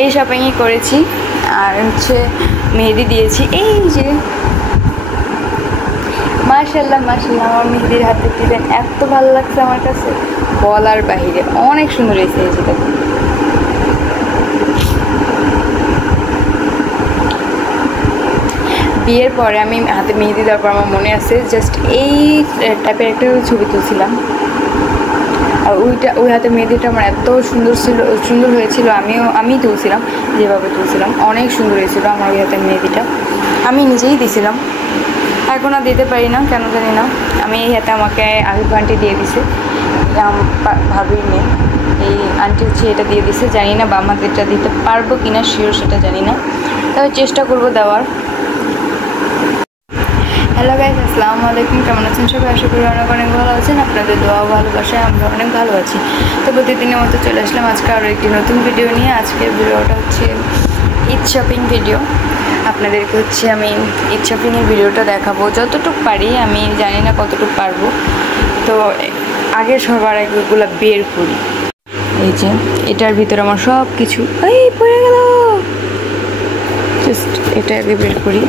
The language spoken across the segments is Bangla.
এই শপিংই করেছি। আর হচ্ছে মেহেদি দিয়েছি। এই যে মাশাআল্লাহ মাশাআল্লাহ, আমার মেহেদির হাতে দিলেন এত ভালো লাগছে আমার কাছে বলার বাহিরে, অনেক সুন্দর হয়েছে। এই যেটা বিয়ের পরে আমি হাতে মেহেদি দেওয়ার পর আমার মনে আছে জাস্ট এই টাইপের একটা ছবি তুলছিলাম, আর ওই হাতে মেহেদিটা আমার এত সুন্দর হয়েছিল। আমি তুলছিলাম, যেভাবে তুলছিলাম অনেক সুন্দর হয়েছিল আমার ওই হাতের মেহেদিটা। আমি নিজেই দিয়েছিলাম, এখন আর দিতে পারি না কেন জানি না। আমি এই হাতে আমাকে আগে আন্টি দিয়ে দিছে, ভাবির মেয়ে এই আন্টি হচ্ছে এটা দিয়ে দিছে। জানি না বাম হাতেরটা দিতে পারবো কিনা, শিওর সেটা জানি না, তবে চেষ্টা করবো দেওয়ার। হ্যালো গাইস, আসসালামু আলাইকুম। কেমন আছেন সবাই? আশা করি অনেক অনেক ভালো আছেন। আপনাদের দোয়া ভালোবাসায় আমরা অনেক ভালো আছি। তো প্রতিদিনের মতো চলে আসলাম আজকে আরও একটি নতুন ভিডিও নিয়ে। আজকের ভিডিওটা হচ্ছে ঈদ শপিং ভিডিও। আপনাদেরকে হচ্ছে আমি ঈদ শপিংয়ের ভিডিওটা দেখাবো যতটুকু পারি। আমি জানি না কতটুকু পারবো, তো আগে সবার আগে ওগুলো বের করি। এই যে এটার ভিতরে আমার সব কিছু পড়ে গেল, জাস্ট এটা আগে বের করি।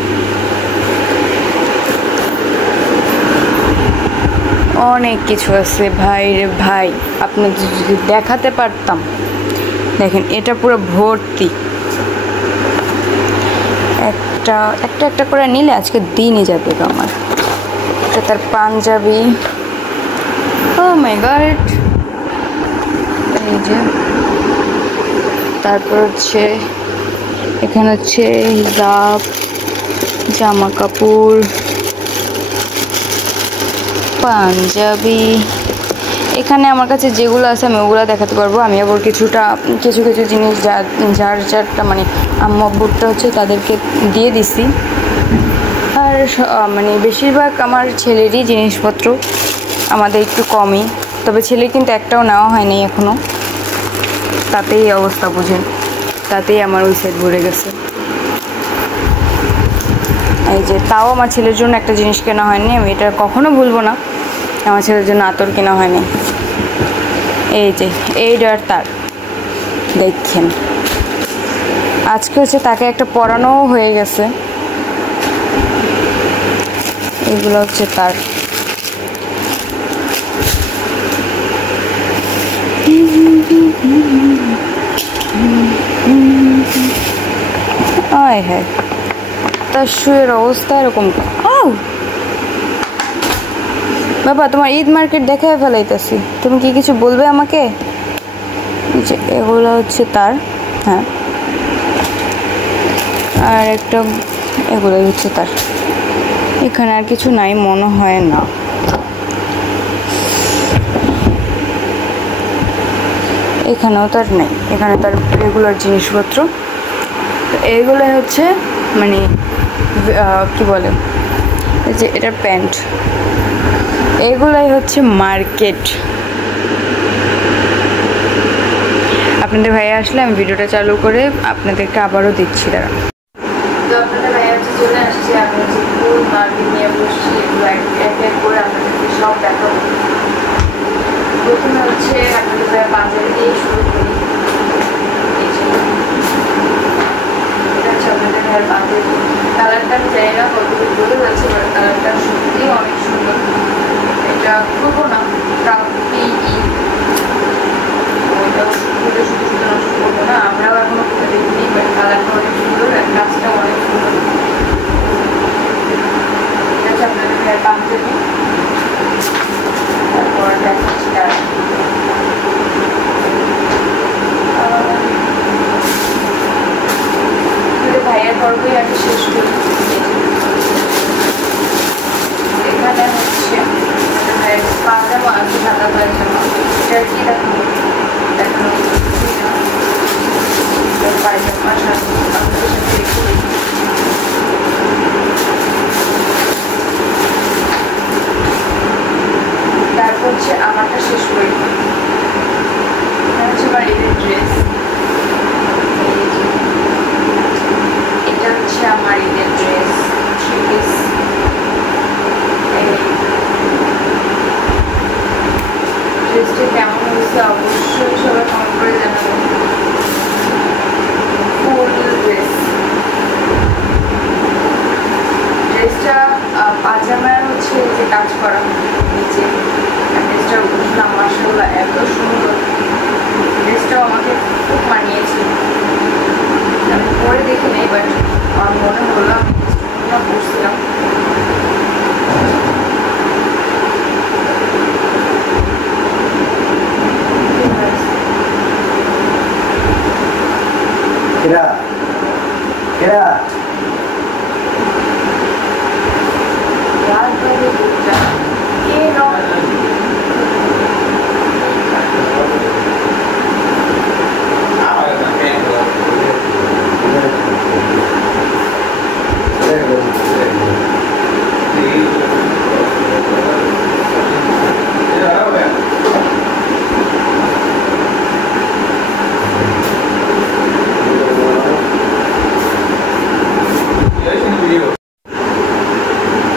অনেক কিছু আছে ভাই রে ভাই, আপনাদের যদি দেখাতে পারতাম। দেখেন এটা পুরো ভর্তি, একটা একটা করে নিলে আজকে দিনই যাবে আমার। এটা তার পাঞ্জাবি, ও মাই গড। এই যে তারপর হচ্ছে এখানে হচ্ছে হিজাব, জামা কাপড়, পাঞ্জাবি। এখানে আমার কাছে যেগুলো আছে আমি ওগুলো দেখাতে পারবো। আমি আবার কিছু জিনিস যারটা মানে আম্মুরটা হচ্ছে তাদেরকে দিয়ে দিছি। আর মানে বেশিরভাগ আমার ছেলেরই জিনিসপত্র, আমাদের একটু কমই। তবে ছেলে কিন্তু একটাও নেওয়া হয়নি এখনও, তাতেই অবস্থা বুঝেন, তাতেই আমার ওই সাইড ভরে গেছে। এই যে তাও আমার ছেলের জন্য একটা জিনিস কেনা হয়নি, আমি এটা কখনো ভুলবো না। আমার ছেলের জন্য আতর কেনা হয়নি। এই যে এইটার তার দেখছেন, আজকে হচ্ছে তাকে একটা পরানোও হয়ে গেছে। এগুলো হচ্ছে তার। আয় হ্যাঁ, তার শুয়ের অবস্থা এরকম। বাবা তোমার ঈদ মার্কেট দেখায় ফেলাইতেছি, তুমি কি কিছু বলবে আমাকে? যে এগুলো হচ্ছে তার, হ্যাঁ, আর একটা এগুলোই হচ্ছে তার। এখানে আর কিছু নাই মনে হয় না। এখানেও তার নেই, এখানে তার রেগুলার জিনিসপত্র। এইগুলো হচ্ছে মানে কি বলে, যে এটার প্যান্ট, এগুলাই হচ্ছে মার্কেট। আপনাদের ভাইয়া আসলে আমি ভিডিওটা চালু করে আপনাদেরকে আবারও দিচ্ছি। তারা তো আপনাদের ভাইয়া হচ্ছে চলে আসছে, আমি হচ্ছে ফুল মার্কেট নিয়ে বসছি। এগুলো এক এক করে আপনাদেরকে সব দেখাবো। প্রথমে হচ্ছে আপনাদের ভাইয়া পাঞ্জাবি দিয়ে শুরু করি। এটা হচ্ছে আপনাদের ভাইয়ের পাঞ্জাবি। কালারটা আমি জানি না কতটুকু বলে যাচ্ছে, বাট কালারটা সত্যিই অনেক সুন্দর। এটা করবো না, শুধু নষ্ট করবো না, আমরাও এখনো কোথাও দেখিনি, বাট কালারটা অনেক সুন্দর, কাজটা অনেক সুন্দর। এটা হচ্ছে আপনাদের ভাইয়ের পাঞ্জাবি। তারপর দেখাচ্ছি ভাইয়ের পর্বই আগে শেষ করি। এখানে হচ্ছে পাজামা আছে, সাদা পাজামা। এটা কি দেখানো Kira. Kira. यार तो ये दूसरा ये नो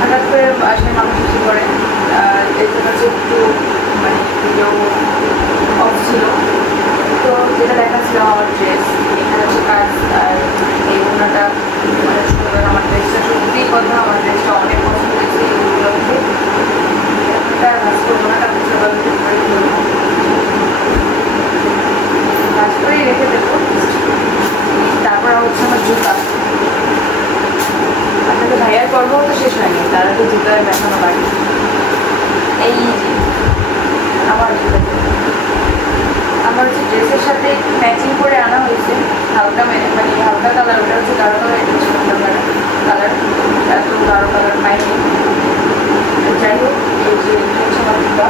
হঠাৎ করে বাসায় মানুষ এসে পড়ে এই জন্য একটু মানে ভিডিও অফ ছিল তো যেটা দেখা ছিল আমার ড্রেস এখানে হচ্ছে কাজ আর এই ওনাটা মানে সুন্দর আমার ড্রেসটা সত্যি কথা আমার ড্রেসটা অনেক পছন্দ হয়েছে এইগুলোকে একটা কাজ করবো না কাজ কাজ করেই রেখে দেবো তারপর হচ্ছে আমার জুতা আপনাকে ভাইয়ার পর্ব তো শেষ হয়নি তারা তো জুতায় দেখানো বাড়ি এই যে আমার জুতা আমার হচ্ছে ড্রেসের সাথে একটু ম্যাচিং করে আনা হয়েছে হালকা মানে হালকা কালার ওটা হচ্ছে গাঢ় কালার একটু সুন্দর কালার এত গাঢ় কালার পাইনি যাই হোক এই যে হচ্ছে আমার জুতা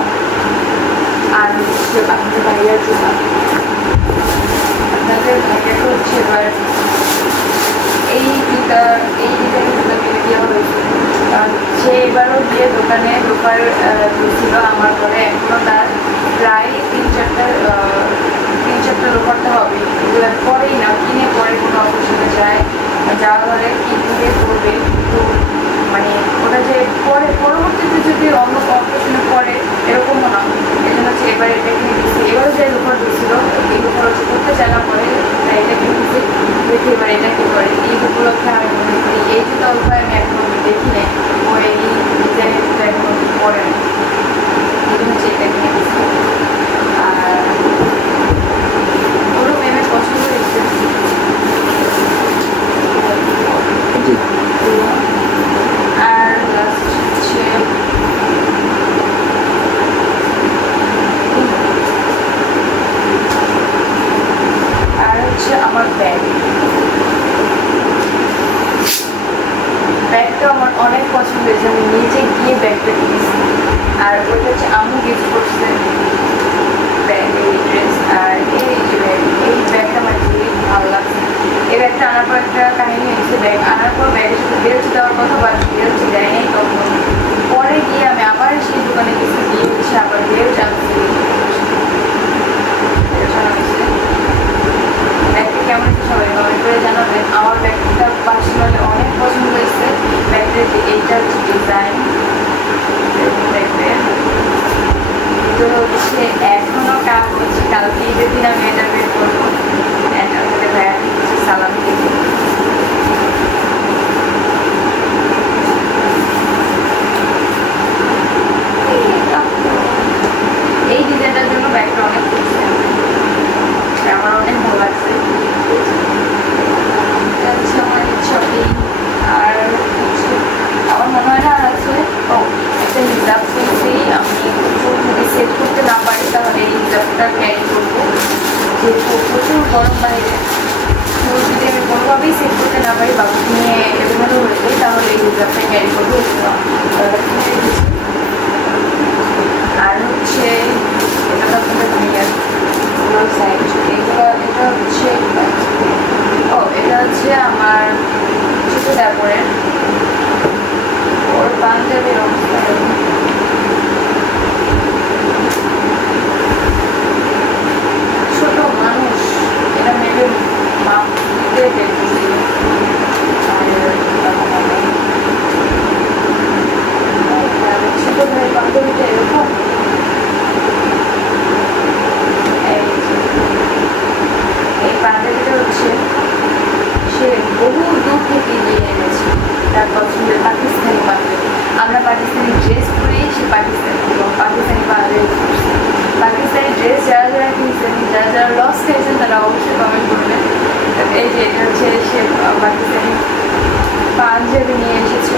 আর হচ্ছে আপনাদের ভাইয়ার জুতা আপনাদের ভাইয়াকে হচ্ছে এবার এই ডিজাইনের জুতা কিনে দেওয়া হয়েছে কারণ সে এবারও গিয়ে দোকানে লোকার ছিল আমার ঘরে এখনও তার প্রায় তিন চারটা লোকারটা হবে এগুলো পরেই না কিনে পরে কোনো অকেশনে যায় যাওয়া হলে কিনে করবে তো মানে ওটা যে পরে পরবর্তীতে যদি অন্য অকেশনে পরে এরকমও না এই জন্য হচ্ছে এবার এটা কিনে দিচ্ছি এবারও যে লোকার দিচ্ছিল এই লোকার হচ্ছে করতে চায় না পরে তাই এটা কিনে দিচ্ছি দেখি এবার এটা কি করে এই উপলক্ষে আমি মনে করি এই জুতা উপায় আমি এখনো দেখি নাই ও এই ডিজাইনের জুতা এখনো পরে না এই জন্য হচ্ছে এটা কিনে দিচ্ছি আর ওরও মেমের পছন্দ হয়েছে আর লাস্ট হচ্ছে আমার ব্যাগটা আমার অনেক পছন্দ হয়েছে আমি নিজে গিয়ে ব্যাগটা কিনেছি আর ওটা হচ্ছে আম্মু গিফট করছে ব্যাগ এই ড্রেস আর এই ব্যাগটা আমার খুবই ভালো লাগছে এই ব্যাগটা আনার পর একটা কাহিনী হয়েছে ব্যাগ আনার পর ব্যাগের সাথে বেরোচ্ছে দেওয়ার কথা বা বেরোচ্ছে দেয় নাই তখন পরে গিয়ে আমি আবার সেই দোকানে গেছি গিয়ে হচ্ছে আবার বেরো জানছি ব্যাগটা কেমন সবাই কমেন্ট করে জানাবেন আমার ব্যাগটা পার্সোনালি অনেক পছন্দ হয়েছে ব্যাগটার যে এইটা হচ্ছে ডিজাইন দেখবেন তো হচ্ছে এখনও কাজ হচ্ছে কালকে ঈদের দিন আমি এটা বের করবো ভাইয়া সালাম দিতে এই ডিজাইনটার জন্য ব্যাগটা অনেক খুঁজছে আমার অনেক ভালো লাগছে আমার শপিং আর আমার মনে হয় না আর আছে একটা হিসাব কিনছি আমি যদি সেট করতে না পারি তাহলে এই হিসাবটা ক্যারি করবো যেহেতু প্রচুর গরম বাইরে তো যদি আমি কোনোভাবেই সেট করতে না পারি বাবু নিয়ে এলোমেলো হয়ে যাই তাহলে এই হিসাবটা ক্যারি করবো আর হচ্ছে এটা তো আপনাদের ভাইয়ার সাইড এটা হচ্ছে এটা হচ্ছে আমার ছোট তারপরে ওর পাঞ্জাবির অবস্থা ছোট মানুষ এটা মেবি মা দেবে ছোট ভাই পাঞ্জাবিটা এরকম এই পাঞ্জাবিটা হচ্ছে সে বহু দূর থেকে নিয়ে এনেছে তার পছন্দের পাকিস্তানি পাঞ্জাবি আমরা পাকিস্তানি ড্রেস পরে সে পাকিস্তানি পাঞ্জাবি পাকিস্তানি ড্রেস যারা যারা কিনছেন যারা যারা লস খেয়েছেন তারা অবশ্যই কমেন্ট করবেন এই যে এটা হচ্ছে সে পাকিস্তানি পাঞ্জাবি নিয়ে এসেছে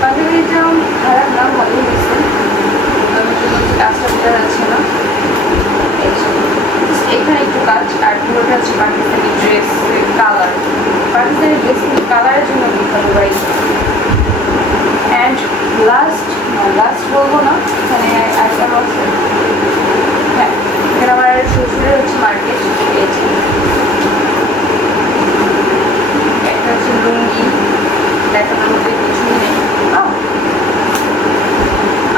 পাঞ্জাবিটাও খারাপ না ভালোই হয়েছে কাজটা বোঝা যাচ্ছে না এখানে একটু কাজ, আর পুরোটা হচ্ছে Pakistani dress colour. Pakistani dress কালারের জন্য বিখ্যাত ভাই। অ্যান্ড লাস্ট বলবো না, এখানে আরেকটা আছে। হ্যাঁ, এখানে আমার শ্বশুরের হচ্ছে মার্কেট। একটা হচ্ছে লুঙ্গি, দেখানোর মধ্যে কিছুই নেই।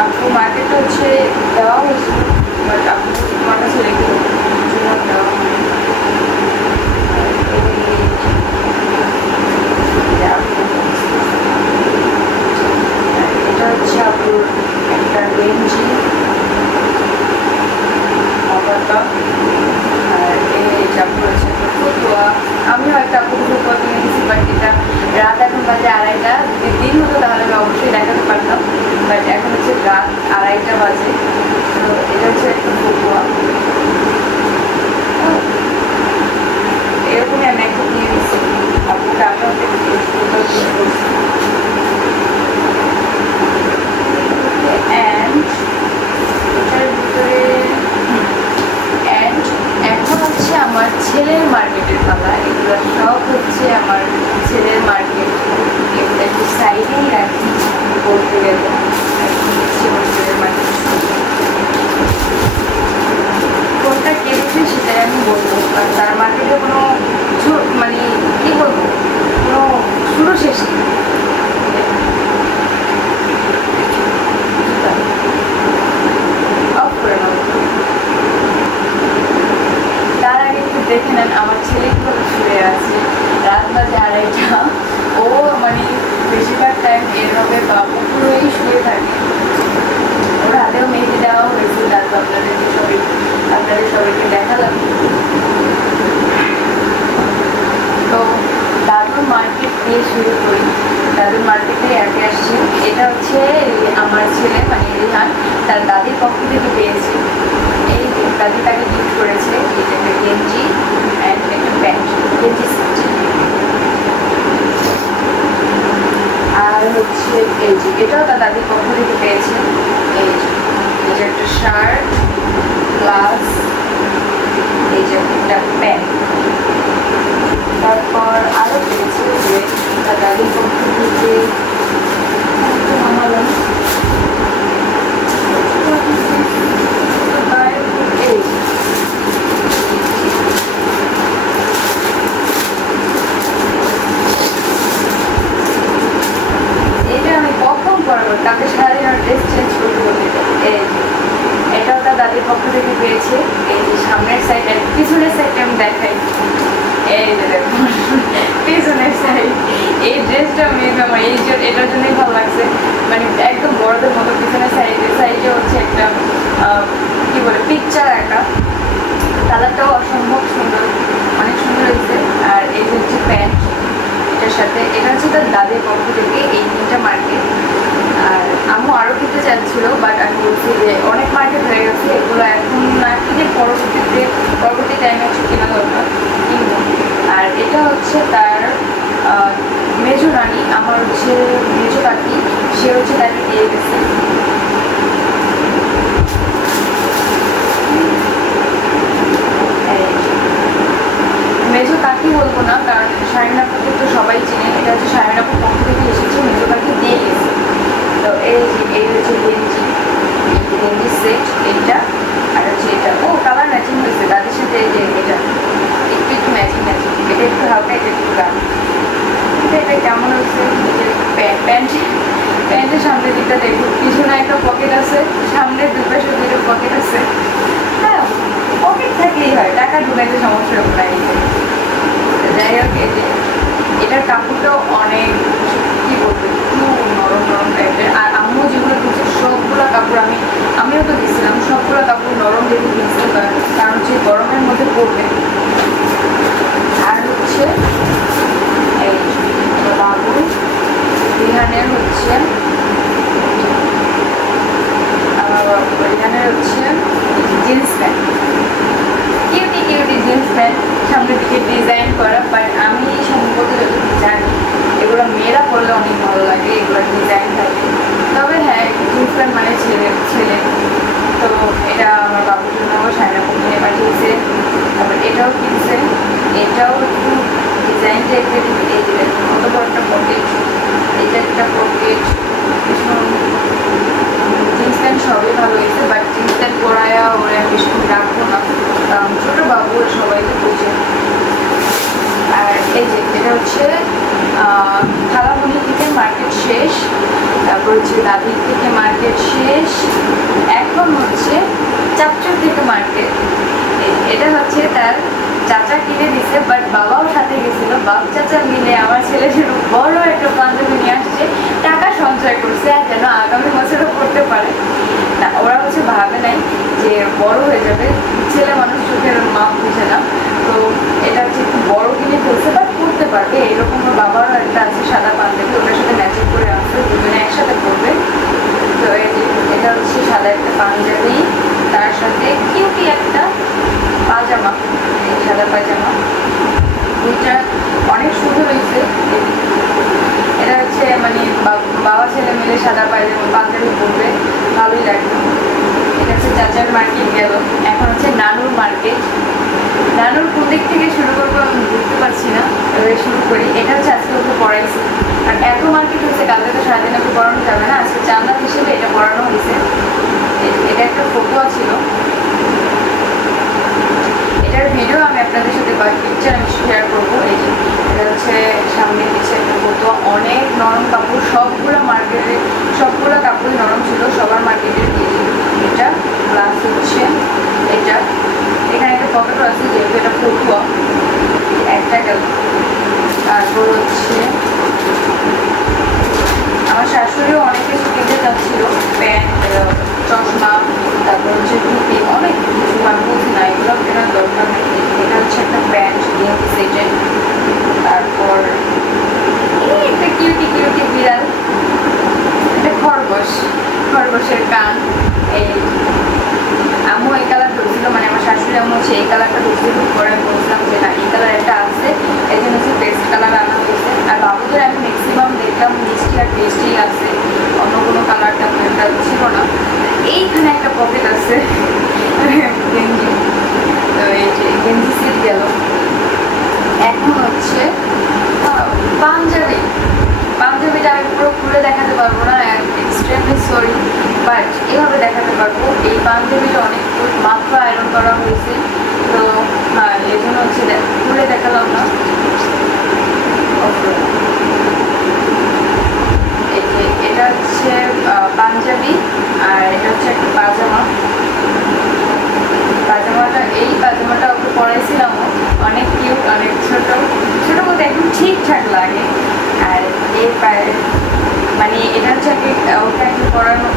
আপু মার্কেটটা হচ্ছে দেওয়া হয়েছিল, বাট আপু তোমার কাছে রেখে দেওয়া। এটা হচ্ছে আপুর একটা গেঞ্জি, আর এই চাপু হচ্ছে ফতুয়া। আমিও একটা আপুর ফতুয়া কিনে দিয়েছি, বাট এটা রাত এখন বাজে 2:30। যদি দিন হতো তাহলে আমি অবশ্যই দেখাতে পারতাম, বাট এখন হচ্ছে রাত 2:30 বাজে। তো এটা হচ্ছে একটা ফতুয়া, এরকমই আমি একটা দিয়ে দিচ্ছি আপুকে। আমিও এখন হচ্ছে আমার ছেলের মার্কেটের পালা। এগুলো সব হচ্ছে আমার ছেলের মার্কেট। এগুলো একটু সাইডেই রাখি বলতে গেলে। ছেলের মার্কেট কোনটা কেটেছে সেটাই আমি বলবো, কারণ তার মার্কেটে কোনো মানে কি বলবো, কোনো শুরু শেষ নেই। তার আগে একটু দেখে নেন আমার ছেলে কিভাবে শুয়ে আছে। রাত বাজে 2:30। ও মানে বেশিরভাগ টাইম এভাবে বা পুরোই শুয়ে থাকে। ওর হাতেও মেহেদি দেওয়া হয়েছে, তারপর আপনাদের সবাইকে দেখালাম। তো দাদুর মার্কেট দিয়ে শুরু করি। দাদুর মার্কেটে আগে আসছি। এটা হচ্ছে আমার ছেলে মানে রিহান তার দাদির পক্ষ থেকে পেয়েছে। এই দাদি তাকে গিফট করেছে এটা একটা গেঞ্জি অ্যান্ড একটা প্যান্ট, গেঞ্জি সেট। আর হচ্ছে এই যে এটাও তার দাদির পক্ষ থেকে পেয়েছে। এই যে একটা শার্ট প্লাস এই যে একটা প্যান্ট। তারপর আরও পেয়েছে যে তার দাদির পক্ষ থেকে নামালাম এটা আমি প্রথম পরবর তাকে সারাদিন আর ড্রেস চেঞ্জ করতে বলতে। এই এটাও তার দাদির পক্ষ থেকে পেয়েছে। এই যে সামনের সাইড আর পিছনের সাইডটা আমি দেখাই। এই যে দেখুন পিছনের সাইড, এই ড্রেসটা মেবি আমার এটার জন্যই ভালো লাগছে, মানে একদম বড়দের মতো। পিছনের সাইডে হচ্ছে একটা কি বলে পিকচার একটা, কালারটাও অসম্ভব সুন্দর, অনেক সুন্দর হয়েছে। আর এই যে হচ্ছে প্যান্ট এটার সাথে, এটা হচ্ছে তার দাদির পক্ষ থেকে এই 3টা মার্কেট। আর আমিও আরও কিনতে চাচ্ছিল, বাট আমি বলছি যে অনেক মার্কেট হয়ে গেছে, এগুলো এখন না কিনে পরবর্তী টাইমে হচ্ছে কেনা দরকার, কিনবো। আর এটা হচ্ছে তার মেজো রানী, আমার হচ্ছে মেজো কাকি, সে হচ্ছে তাকে দিয়ে গেছে। মেজো কাকি বলবো না, কারণ শাহিন আপুকে তো সবাই চিনে। এটা হচ্ছে শাহিন আপুর পক্ষ থেকে এসেছে, মেজো কাকি দিয়ে গেছে। তো এই হচ্ছে গেঞ্জি সেট এইটা, আর হচ্ছে এটা। ও কালার ম্যাচিং হয়েছে তাদের সাথে। এই যে এটা একটু ম্যাচিং, এটা একটু হালকা, এটা একটু গাঢ়। এটা কেমন হচ্ছে প্যান্টের সামনের দিকটা দেখুন, পিছনে একটা পকেট আছে, সামনের দুপাশে 2টা পকেট আছে। হ্যাঁ, পকেট থাকলেই হয়, টাকা ঢুকাইতে সমস্যা নাই। যাই হোক, এই যে এটার কাপড়টাও অনেক কি বলবো, একটু নরম টাইপের। আর আমিও যেগুলো দিচ্ছি সবগুলো কাপড় আমিও তো দিচ্ছিলাম, সবগুলো কাপড় নরম দেখে দিচ্ছি, কারণ হচ্ছে গরমের মধ্যে পড়বে। আর হচ্ছে এই বাবু রিহানের হচ্ছে jeans pant, cutie jeans pant, সামনের দিকে ডিজাইন করা। বাট আমি সম্ভবত যতটুকু জানি এগুলো মেয়েরা পরলে অনেক ভালো লাগে, এগুলো ডিজাইন থাকে। তবে হ্যাঁ, জিন্স প্যান্ট মানে ছেলে। তো এটা আমার বাবুর জন্য সাইনা কিনে পাঠিয়েছে। তারপর এটা থালামণি থেকে মার্কেট শেষ, তারপর হচ্ছে দাদির থেকে মার্কেট শেষ, এখন হচ্ছে চাপচুর থেকে মার্কেট। এটা হচ্ছে তার চাচা কিনে দিচ্ছে, বাট বাবাও সাথে গেছিল। বাপ চাচা মিলে আমার ছেলের জন্য বড় একটা পাঞ্জাবি নিয়ে আসছে, টাকা সঞ্চয় করছে আর যেন আগামী বছরও করতে পারে। না, ওরা হচ্ছে ভাবে নাই যে বড় হয়ে যাবে, ছেলে মানুষ চোখের মাপ বুঝে না, তো এটা হচ্ছে একটু বড় কিনে ফেলছে, বাট করতে পারবে। এরকম ওর বাবারও একটা আছে সাদা পাঞ্জাবি, ওটার সাথে ম্যাচিং করে আসছে, দুজনে একসাথে করবে। তো এটা হচ্ছে সাদা একটা পাঞ্জাবি, তার সাথে কিউটি একটা পাজামা, সাদা পাজামা, দুইটা অনেক সুন্দর হয়েছে। এটা হচ্ছে মানে বাবা ছেলে মিলে সাদা পাঞ্জাবি পরবে, ভালোই লাগবে। এটা হচ্ছে চাচার মার্কেট গেল, এখন হচ্ছে নানুর মার্কেট। নানুর কোন দিক থেকে শুরু করবো আমি বুঝতে পারছি না, এবারে শুরু করি। এটা হচ্ছে আজকে ওকে পড়াইছি, আর এত মার্কেট হচ্ছে, কালকে তো সারাদিন ওকে পড়ানো যাবে না, আজকে চাঁদা হিসেবে এটা পড়ানো হয়েছে। এটা একটা ফটোয়া ছিল, এটার ভিডিও আমি আপনাদের সাথে পিকচার আমি শেয়ার করবো। এই যে এটা হচ্ছে সামনে পিছিয়ে একটা ফটোয়া, অনেক নরম কাপড়, সবগুলো মার্কেটে সবগুলো কাপড়ই নরম ছিল, সবার মার্কেটের। এটা প্লাস হচ্ছে এটা, এখানে একটা পকেটও আছে যেহেতু এটা ফটোয়া, একটা গেল। তারপর হচ্ছে আমার শাশুড়িও অনেক কিছু কিনতে চাচ্ছিল, প্যান্ট, চশমা, তারপর হচ্ছে টুপি, অনেক কিছু। আমি বলছি না এগুলো কেনার দরকার নেই। এটা হচ্ছে একটা প্যান্ট গেঞ্জি সেটের, তারপর এই একটা কিউটি কিউটি বিড়াল, একটা খরগোশের কান। এই আম্মু এই কালার ধরছিল, মানে আমার শাশুড়ি আম্মু হচ্ছে এই কালারটা ধরছিল, পরে আমি বলছিলাম যে না এই কালার একটা আছে, এই জন্য হচ্ছে পেস্ট কালার আনা হয়েছে। আর বাবুদের আমি ম্যাক্সিমাম দেখলাম মিষ্টি আর পেস্টই আছে, অন্য কোনো কালার তেমন একটা ছিল না। এইখানে একটা পকেট আছে গেঞ্জি, তো এই যে গেঞ্জি সেট গেল। এখন হচ্ছে পাঞ্জাবিটা আমি পুরো খুলে দেখাতে পারবো না, এক্সট্রিমলি সরি, বাট এভাবে দেখাতে পারবো। এই পাঞ্জাবিটা অনেক মাত্র আয়রন করা হয়েছে, তো হ্যাঁ এই জন্য হচ্ছে খুলে দেখালাম না। এই যে এটা হচ্ছে পাঞ্জাবি, আর এটা হচ্ছে একটা পাজামা। এই পাজামাটা ওকে পরাইছিলাম, অনেক কিউট, অনেক ছোট মধ্যে একদম ঠিকঠাক লাগে। আর এই মানে এটা হচ্ছে ওকে একটু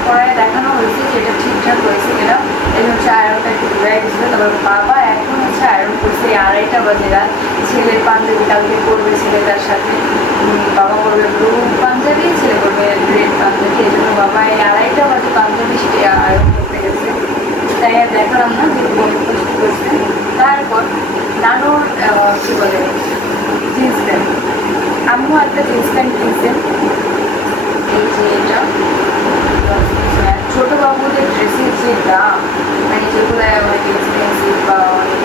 পরায় দেখানো হয়েছে যে এটা ঠিকঠাক হয়েছে কিনা। এই হচ্ছে আয়রনটা একটু ঘুরাই দিয়েছিল। তারপর বাবা এখন হচ্ছে আয়রন করছে 2:30 বাজে রাত, ছেলের পাঞ্জাবি কালকে করবে ছেলেটার সাথে। বাবা করবে ব্লু পাঞ্জাবি, ছেলে করবে রেড পাঞ্জাবি, এই জন্য বাবা এই 2:30 বাজে পাঞ্জাবি আয়রন করতে গেছে, তাই আর দেখালাম না যে কষ্ট করছে। তারপর নানুর কী বলে জিন্স প্যান্ট, আম্মু একটা জিন্স প্যান্ট কিনছে। এই যে এটা ছোটো বাবুদের ড্রেসের যে দাম, মানে যেগুলো অনেক এক্সপেন্সিভ বা অনেক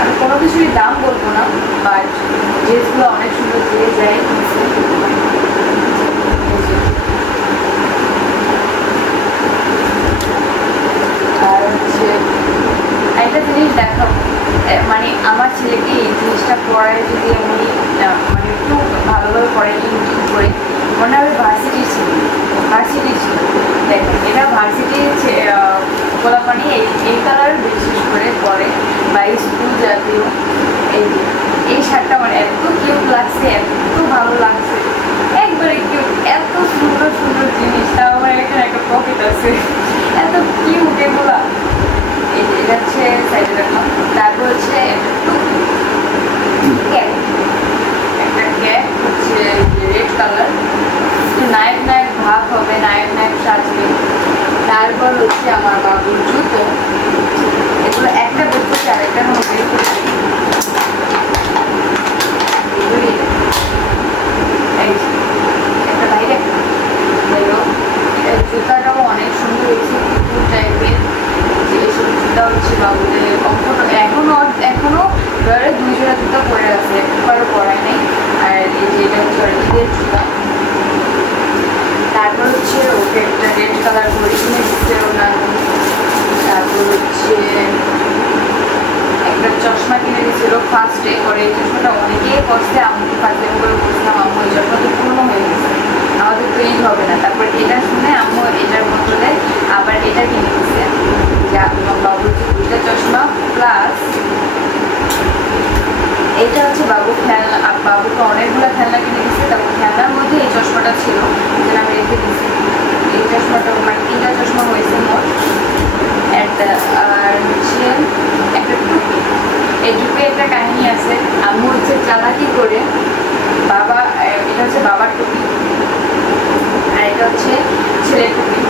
আমি কোনো কিছুই দাম বলবো না, বাট ড্রেসগুলো অনেক সুন্দর, যে যাই কিনছে। আর হচ্ছে একটা জিনিস দেখাবো, মানে আমার ছেলেকে এই জিনিসটা পড়ায় যদি আমি মানে একটু ভালোভাবে পড়াই ইউটিউব করে, মনে হবে ভার্সিটি ছিল দেখেন, এটা ভার্সিটি গোলাপানি এই কালার বিশেষ করে পরে বা স্কুল জাতীয়। এই শার্টটা আমার এত কিউট লাগছে, এত ভালো লাগছে, একবারে কিউট, এত সুন্দর জিনিস। তাও আমার এখানে একটা পকেট আছে, এত কিউট এগুলা। এটা হচ্ছে সাইডে রাখলাম। তারপর হচ্ছে একটা ক্যাপ হচ্ছে রেড কালার, নায়ক ভাব হবে, নায়ক সাজবে। তারপর হচ্ছে আমার বাবুর জুতো, এগুলো একটা বের করছে আরেকটার মধ্যে একটা বাইরে জুতাটাও অনেক সুন্দর হয়েছে, কুকুর টাইপের। যেসব জুতা হচ্ছে বাবুদের এখনো ঘরে 2 জোড়া জুতা পরে আছে, একবারও পরায় নেই। আর এই যে এটা হচ্ছে ঈদের জুতা। তারপর হচ্ছে ওকে একটা রেড কালার ঘড়ি কিনে দিচ্ছে ওনার। তারপর হচ্ছে একটা চশমা কিনে দিচ্ছে বলছিল ফার্স্টে করে এই চশমাটা অনেকেই বসছে, আমি ফার্স্ট টাইম করে বলছিলাম আম্মু এই চশমা তো পুরনো হয়ে গেছে, আমাদের তো ঈদ হবে না। তারপর এটা শুনে আম্মু এটার বদলে আবার এটা কিনে দিচ্ছে, যা আমার বাবুর দুটা চশমা প্লাস এটা হচ্ছে বাবু খেলনা, বাবুকে অনেকগুলো খেলনা কিনে দিচ্ছে। তারপর খেলনার মধ্যে এই চশমাটা ছিল, যেটা আমি রেখে দিচ্ছি। এই চশমাটা মানে 3টা চশমা হয়েছে মোট। আর হচ্ছে একটা টুপি, এই টুপি একটা কাহিনী আছে। আম্মু হচ্ছে চালাকি করে বাবা, এটা হচ্ছে বাবার টুপি আর এটা হচ্ছে ছেলের টুপি।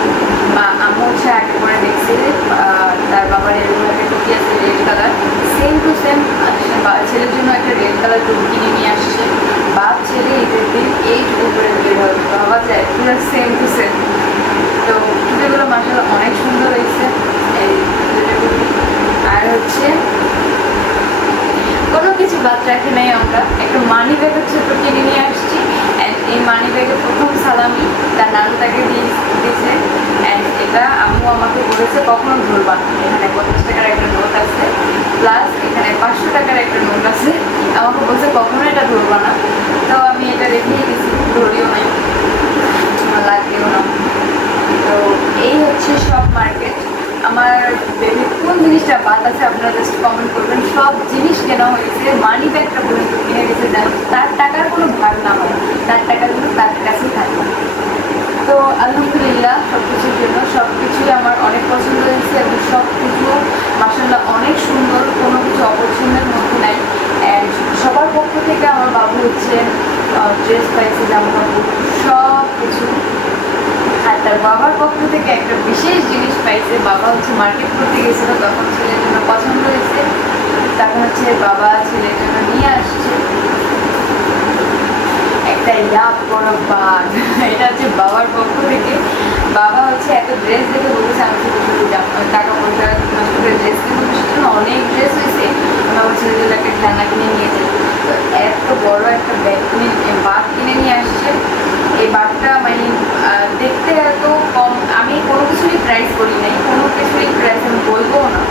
আম্মু হচ্ছে আগে করে দেখছি তার বাবার এরকম একটা টুপি আছে red colour, same to same ছেলের জন্য একটা রেড কালার টুপি কিনে নিয়ে আসছে। বাপ ছেলে ঈদের দিন এইটুকু করে বের হবে, ভাবা যায় পুরো সেম টু সেম। তো টুপিগুলো মাসাল্লাহ অনেক সুন্দর হয়েছে। এই আর হচ্ছে কোনো কিছু বাদ রাখি নাই, আমরা একটা মানি ব্যাগের ছোটো কিনে নিয়ে আসছি। অ্যান্ড এই মানি ব্যাগে প্রথম সালামি তার নানু তাকে দিয়েছে। অ্যান্ড এটা আম্মু আমাকে বলেছে কখনো ধরবা না, এখানে 50 টাকার একটা নোট আছে প্লাস এখানে 500 টাকার একটা নোট আছে, আমাকে বলছে কখনো এটা ধরবা না। তো আমি এটা রেখেই দিয়েছি, ধরিও নাই, লাগবেও না। তো এই হচ্ছে সব মার্কেট। আমার বেবি কোন জিনিসটা বাদ আছে আপনারা জাস্ট কমেন্ট করবেন। সব জিনিস কেনা হয়েছে, মানি ব্যাগটা পর্যন্ত কিনে গেছে, যেন তার টাকার কোনো ভাগ না হয়, তার টাকাগুলো তার কাছেই থাকে। তো আলহামদুলিল্লাহ সব কিছুর জন্য সব কিছুই আমার অনেক পছন্দ হয়েছে এবং সব কিছু মাসাল্লাহ অনেক সুন্দর, কোনো কিছু অপছন্দের মধ্যে নাই। অ্যান্ড সবার পক্ষ থেকে আমার বাবু হচ্ছে ড্রেস পাইছে, জামা কাপড় সব কিছু। আর তার বাবার পক্ষ থেকে একটা বিশেষ জিনিস পাইছে, বাবা হচ্ছে মার্কেট করতে গেছিলো, তখন ছেলের জন্য পছন্দ হয়েছে, তখন হচ্ছে বাবা ছেলের জন্য নিয়ে আসছে একটা ইয়াপ বড় বাগ। এটা হচ্ছে বাবার পক্ষ থেকে। বাবা হচ্ছে এত ড্রেস দেখে বলছে আমি শুধু টাকা পয়সা নষ্ট করে ড্রেস কিনবো, সেজন্য অনেক ড্রেস হয়েছে, আমার হচ্ছে একটা খেলনা কিনে নিয়েছে। তো এত বড় একটা ব্যাগ বাগ কিনে নিয়ে আসছে। এই বাগটা মানে দেখতে এত কম, আমি কোনো কিছুরই প্রাইস বলি নাই, কোনো কিছুরই প্রাইস আমি বলবো না,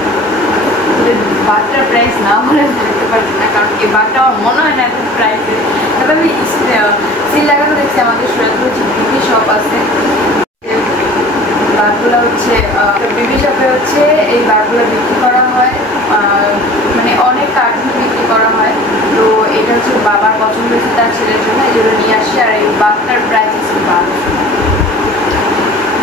বাগটার প্রাইস না বলে থাকতে পারছি না, কারণ এই বাগটা আমার মনে হয় না এত প্রাইসে। তবে আমি সিল লাগানো দেখছি, আমাদের সুরাতপুর হচ্ছে বিবি শপ আছে, বাগগুলো হচ্ছে বিবি শপে হচ্ছে এই বাগগুলো বিক্রি করা হয়, মানে অনেক কার্টুন বিক্রি করা হয়। তো এটা হচ্ছে বাবার পছন্দ হয়েছে তার ছেলের জন্য, এই জন্য নিয়ে আসছে। আর এই বাগটার প্রাইস হচ্ছে 1200।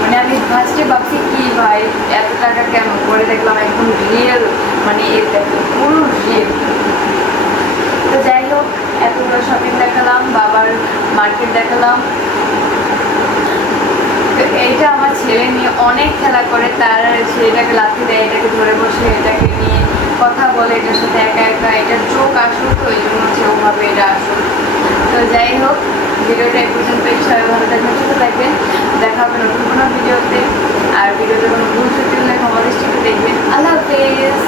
মানে আমি ফার্স্টে ভাবছি কি ভাই এত টাকা কেন, করে দেখলাম একদম রিয়েল, মানে এর দেখো পুরো রিয়েল। তো যাই হোক, এতগুলো শপিং দেখালাম, বাবার মার্কেট দেখালাম। তো এইটা আমার ছেলে নিয়ে অনেক খেলা করে, তার ছেলেটাকে লাথি দেয়, এটাকে ধরে বসে এটাকে নিয়ে কথা বলে, এটার সাথে একা একা, এটার চোখ আসুক, তো ওই জন্য হচ্ছে ওভাবে এটা আসুক। তো যাই হোক, ভিডিওটা এই পর্যন্তই। সবাই ভালো থাকবেন, সুস্থ থাকবেন, দেখা হবে নতুন কোনো ভিডিওতে। আর ভিডিওতে কোনো ভুল ত্রুটি হলে ক্ষমা দৃষ্টিতে দেখবেন। আল্লাহ হাফেজ।